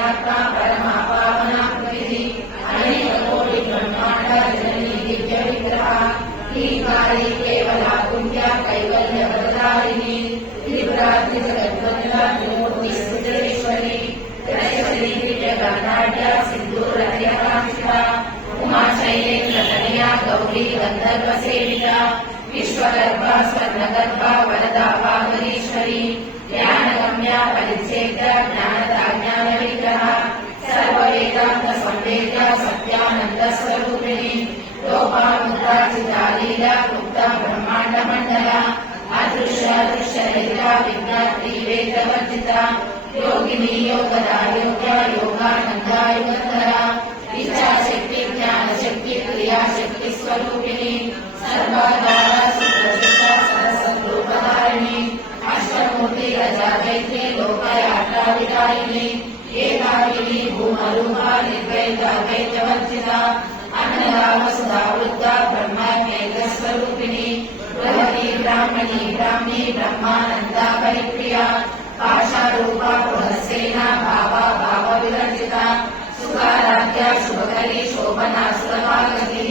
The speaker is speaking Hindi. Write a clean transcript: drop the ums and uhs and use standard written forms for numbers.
पुण्यात्मा परमा पावना कृति अनेक कोटि ब्रह्मांड जननी दिव्य विग्रह हीकारी केवला पुण्य कैवल्य वरदारिणी त्रिपुरा त्रिजगद्वंदना त्रिमूर्ति सुजरेश्वरी त्रयश्री दिव्य गणाढ्य सिंधूर हरिहरांशिका उमा शैलेन्द्र तनया गौरी गंधर्व सेविता विश्वगर्भा स्वर्णगर्भा वरदा वागरीश्वरी ज्ञानगम्या परिच्छेद्य ज्ञानदा ज्ञान विग्रह सर्ववेदांत संवेद्य सत्यानंद स्वरूपिणी लोपामुद्रा चितालीला गुप्ता ब्रह्मांड मंडला अदृश्य दृश्य रहिता विज्ञात्री वेदवर्जिता योगिनी योगदा योग्य योगानंदा युगंधरा इच्छा शक्ति ज्ञान शक्ति क्रिया शक्ति स्वरूपिणी सर्वाधार सुप्रसिद्ध सरस्वती रूपधारिणी अष्टमूर्ति रजादैत्री लोकयात्रा विदायिनी एकाकिनी भूमरूपा निर्वैत अद्वैतवर्जिता अन्नदा वसुधा वृद्धा ब्रह्ममेक स्वरूपिणी बृहती ब्राह्मणी ब्राह्मी ब्रह्मानंदा परिप्रिया पाशारूपा पुनस्सेना भावा भाव विवर्जिता सुखाराध्या शुभकरी शोभना सुरभागति